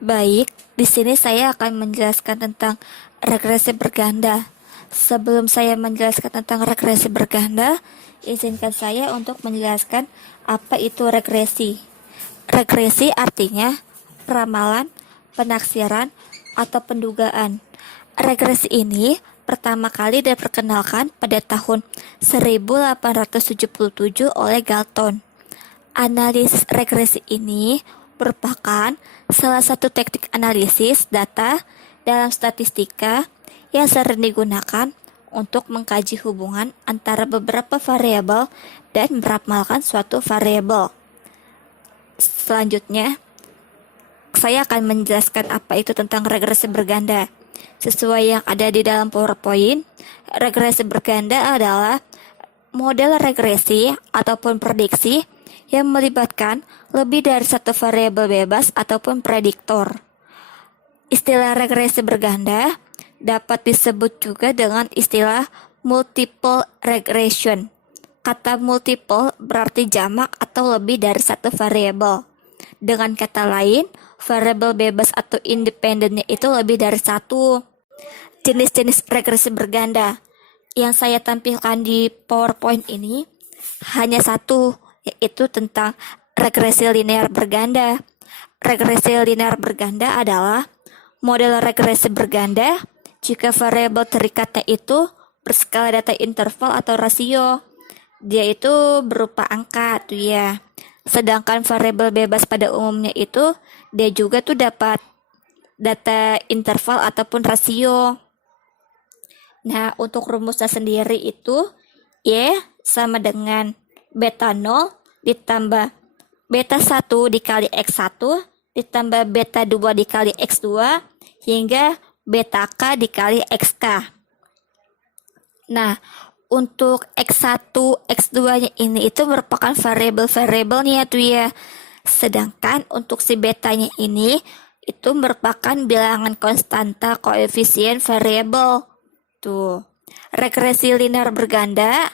Baik, di sini saya akan menjelaskan tentang regresi berganda. Sebelum saya menjelaskan tentang regresi berganda, izinkan saya untuk menjelaskan apa itu regresi. Regresi artinya ramalan, penaksiran, atau pendugaan. Regresi ini pertama kali diperkenalkan pada tahun 1877 oleh Galton. Analisis regresi ini merupakan salah satu teknik analisis data dalam statistika yang sering digunakan untuk mengkaji hubungan antara beberapa variabel dan meramalkan suatu variabel. Selanjutnya, saya akan menjelaskan apa itu tentang regresi berganda. Sesuai yang ada di dalam PowerPoint, regresi berganda adalah model regresi ataupun prediksi yang melibatkan lebih dari satu variabel bebas ataupun prediktor. Istilah regresi berganda dapat disebut juga dengan istilah multiple regression. Kata multiple berarti jamak atau lebih dari satu variabel. Dengan kata lain, variabel bebas atau independennya itu lebih dari satu. Jenis-jenis regresi berganda yang saya tampilkan di PowerPoint ini hanya satu, yaitu tentang regresi linear berganda. Regresi linear berganda adalah model regresi berganda jika variabel terikatnya itu berskala data interval atau rasio. Dia itu berupa angka tuh ya. Sedangkan variabel bebas pada umumnya itu dia juga tuh dapat data interval ataupun rasio. Nah, untuk rumusnya sendiri itu Y sama dengan beta 0 ditambah beta 1 dikali X1 ditambah beta 2 dikali X2 hingga beta K dikali XK. Nah, untuk X1, X2-nya ini itu merupakan variabel-variabelnya tuh ya. Sedangkan untuk si betanya ini itu merupakan bilangan konstanta koefisien variabel. Tuh. Regresi linear berganda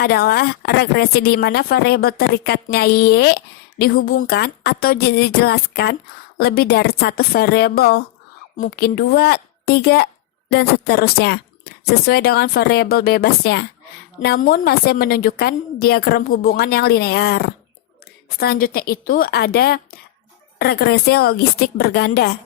adalah regresi di mana variabel terikatnya Y dihubungkan atau dijelaskan lebih dari satu variabel, mungkin 2, 3, dan seterusnya, sesuai dengan variabel bebasnya. Namun masih menunjukkan diagram hubungan yang linear. Selanjutnya itu ada regresi logistik berganda.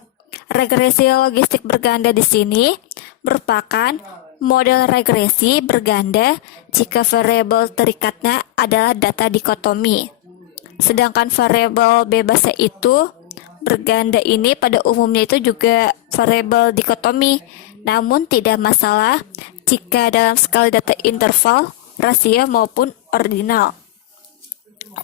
Regresi logistik berganda di sini merupakan model regresi berganda jika variabel terikatnya adalah data dikotomi. Sedangkan variabel bebasnya itu berganda ini pada umumnya itu juga variabel dikotomi, namun tidak masalah jika dalam skala data interval, rasio maupun ordinal.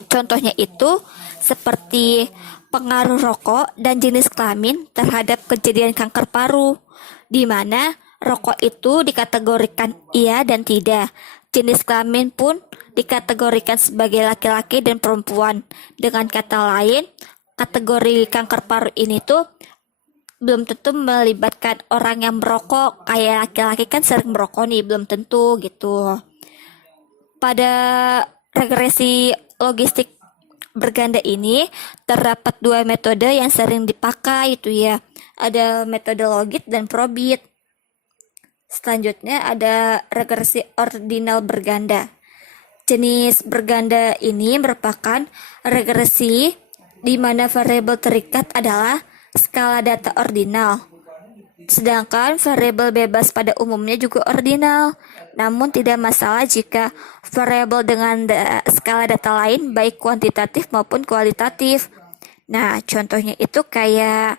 Contohnya itu seperti pengaruh rokok dan jenis kelamin terhadap kejadian kanker paru, di mana rokok itu dikategorikan iya dan tidak. Jenis kelamin pun dikategorikan sebagai laki-laki dan perempuan. Dengan kata lain, kategori kanker paru ini tuh belum tentu melibatkan orang yang merokok. Kayak laki-laki kan sering merokok nih, belum tentu gitu. Pada regresi logistik berganda ini terdapat dua metode yang sering dipakai itu ya. Ada metode logit dan probit. Selanjutnya ada regresi ordinal berganda. Jenis berganda ini merupakan regresi di mana variabel terikat adalah skala data ordinal. Sedangkan variabel bebas pada umumnya juga ordinal, namun tidak masalah jika variabel dengan skala data lain baik kuantitatif maupun kualitatif. Nah, contohnya itu kayak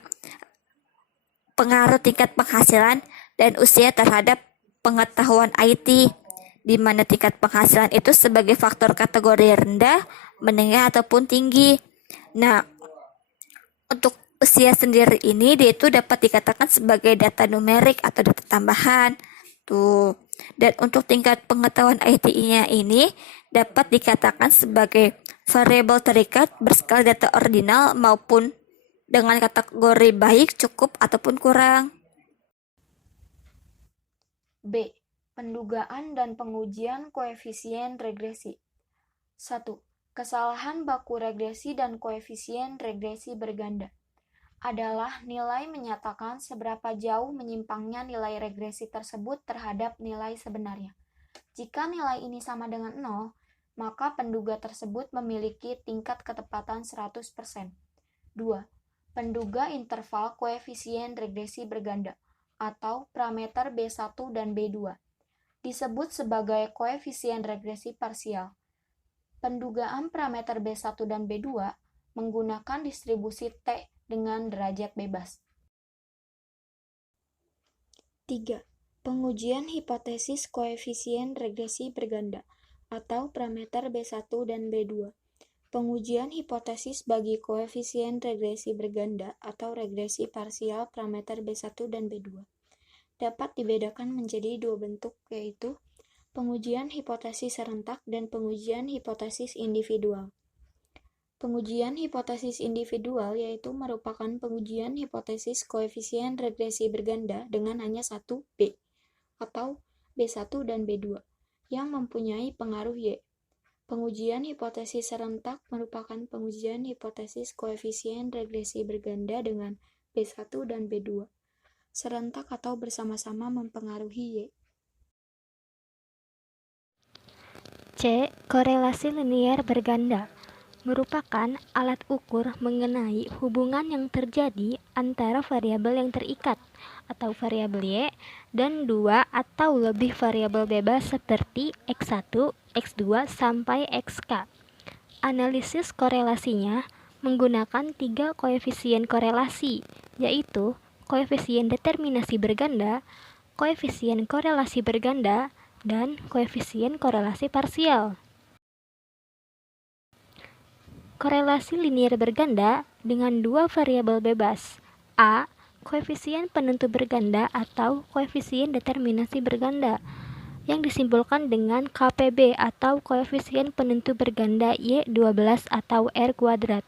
pengaruh tingkat penghasilan dan usia terhadap pengetahuan IT, di mana tingkat penghasilan itu sebagai faktor kategori rendah, menengah ataupun tinggi. Nah, untuk usia sendiri ini dia itu dapat dikatakan sebagai data numerik atau data tambahan. Tuh. Dan untuk tingkat pengetahuan IT-nya ini dapat dikatakan sebagai variabel terikat berskala data ordinal maupun dengan kategori baik, cukup, ataupun kurang. B. Pendugaan dan pengujian koefisien regresi. 1. Kesalahan baku regresi dan koefisien regresi berganda. adalah nilai menyatakan seberapa jauh menyimpangnya nilai regresi tersebut terhadap nilai sebenarnya. Jika nilai ini sama dengan 0, maka penduga tersebut memiliki tingkat ketepatan 100%. 2. Penduga interval koefisien regresi berganda atau parameter B1 dan B2 disebut sebagai koefisien regresi parsial. Pendugaan parameter B1 dan B2 menggunakan distribusi T dengan derajat bebas. 3. Pengujian hipotesis koefisien regresi berganda atau parameter B1 dan B2. Pengujian hipotesis bagi koefisien regresi berganda atau regresi parsial parameter B1 dan B2 dapat dibedakan menjadi dua bentuk, yaitu pengujian hipotesis serentak dan pengujian hipotesis individual. Pengujian hipotesis individual yaitu merupakan pengujian hipotesis koefisien regresi berganda dengan hanya satu B atau B1 dan B2 yang mempunyai pengaruh Y. Pengujian hipotesis serentak merupakan pengujian hipotesis koefisien regresi berganda dengan B1 dan B2, serentak atau bersama-sama mempengaruhi Y. C. Korelasi linier berganda merupakan alat ukur mengenai hubungan yang terjadi antara variabel yang terikat atau variabel Y dan dua atau lebih variabel bebas seperti X1, X2, sampai Xk. Analisis korelasinya menggunakan 3 koefisien korelasi, yaitu koefisien determinasi berganda, koefisien korelasi berganda, dan koefisien korelasi parsial. Korelasi linier berganda dengan dua variabel bebas. A. Koefisien penentu berganda atau koefisien determinasi berganda yang disimpulkan dengan KPB atau koefisien penentu berganda Y12 atau R kuadrat,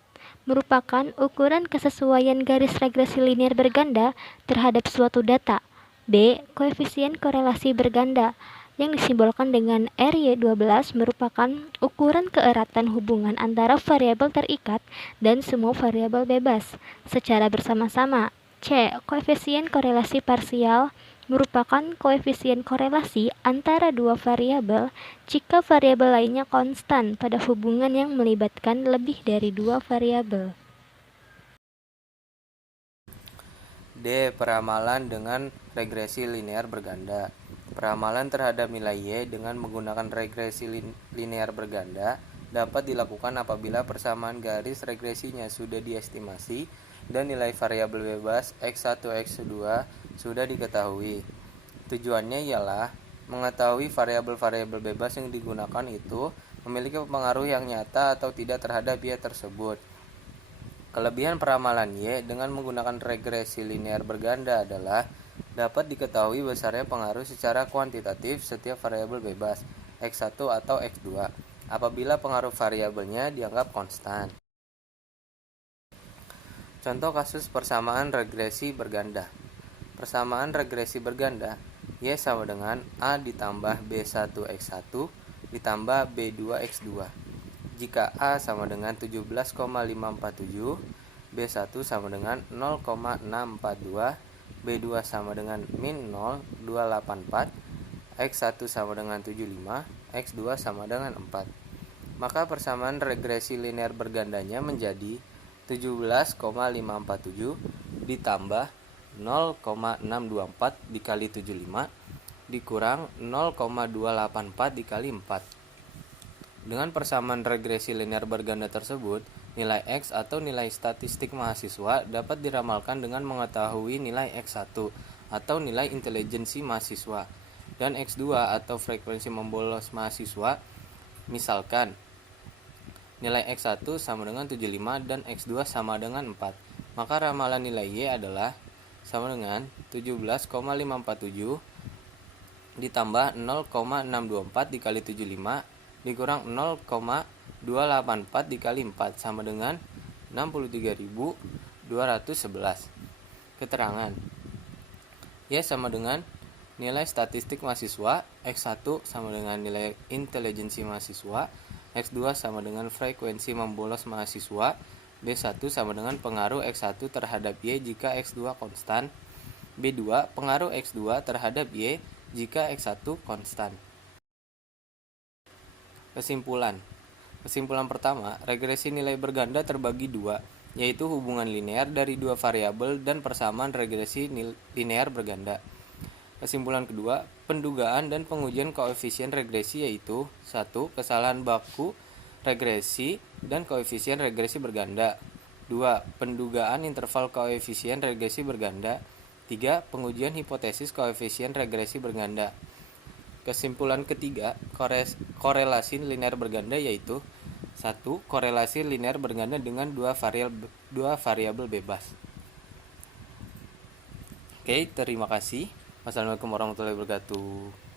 merupakan ukuran kesesuaian garis regresi linier berganda terhadap suatu data. B. Koefisien korelasi berganda yang disimbolkan dengan RY12 merupakan ukuran keeratan hubungan antara variabel terikat dan semua variabel bebas secara bersama-sama. C. Koefisien korelasi parsial merupakan koefisien korelasi antara dua variabel jika variabel lainnya konstan pada hubungan yang melibatkan lebih dari dua variabel. D. Peramalan dengan regresi linear berganda. Peramalan terhadap nilai Y dengan menggunakan regresi linear berganda dapat dilakukan apabila persamaan garis regresinya sudah diestimasi dan nilai variabel bebas X1, X2 sudah diketahui. Tujuannya ialah mengetahui variabel-variabel bebas yang digunakan itu memiliki pengaruh yang nyata atau tidak terhadap Y tersebut. Kelebihan peramalan Y dengan menggunakan regresi linear berganda adalah dapat diketahui besarnya pengaruh secara kuantitatif setiap variabel bebas X1 atau X2 apabila pengaruh variabelnya dianggap konstan. Contoh kasus persamaan regresi berganda. Persamaan regresi berganda Y sama dengan A ditambah B1X1 ditambah B2X2. Jika A sama dengan 17,547, B1 sama dengan 0,642, B2 sama dengan min 0,284, X1 sama dengan 75, X2 sama dengan 4. Maka persamaan regresi linear bergandanya menjadi 17,547 ditambah 0,624 dikali 75 dikurang 0,284 dikali 4. Dengan persamaan regresi linear berganda tersebut, nilai X atau nilai statistik mahasiswa dapat diramalkan dengan mengetahui nilai X1 atau nilai intelijensi mahasiswa dan X2 atau frekuensi membolos mahasiswa. Misalkan nilai X1 sama dengan 75 dan X2 sama dengan 4. Maka ramalan nilai Y adalah sama dengan 17,547 ditambah 0,624 dikali 75 dikurang 0,284 dikali 4 sama dengan 63.211. Keterangan Y sama dengan nilai statistik mahasiswa, X1 sama dengan nilai intelijensi mahasiswa, X2 sama dengan frekuensi membolos mahasiswa, B1 sama dengan pengaruh X1 terhadap Y jika X2 konstan. B2, pengaruh X2 terhadap Y jika X1 konstan. Kesimpulan. Kesimpulan pertama, regresi nilai berganda terbagi dua, yaitu hubungan linear dari dua variabel dan persamaan regresi linear berganda. Kesimpulan kedua, pendugaan dan pengujian koefisien regresi yaitu 1. Kesalahan baku regresi dan koefisien regresi berganda. 2. Pendugaan interval koefisien regresi berganda. 3. Pengujian hipotesis koefisien regresi berganda. Kesimpulan ketiga, korelasi linear berganda yaitu 1. Korelasi linear berganda dengan dua variabel bebas. Oke, terima kasih. Wassalamualaikum warahmatullahi wabarakatuh.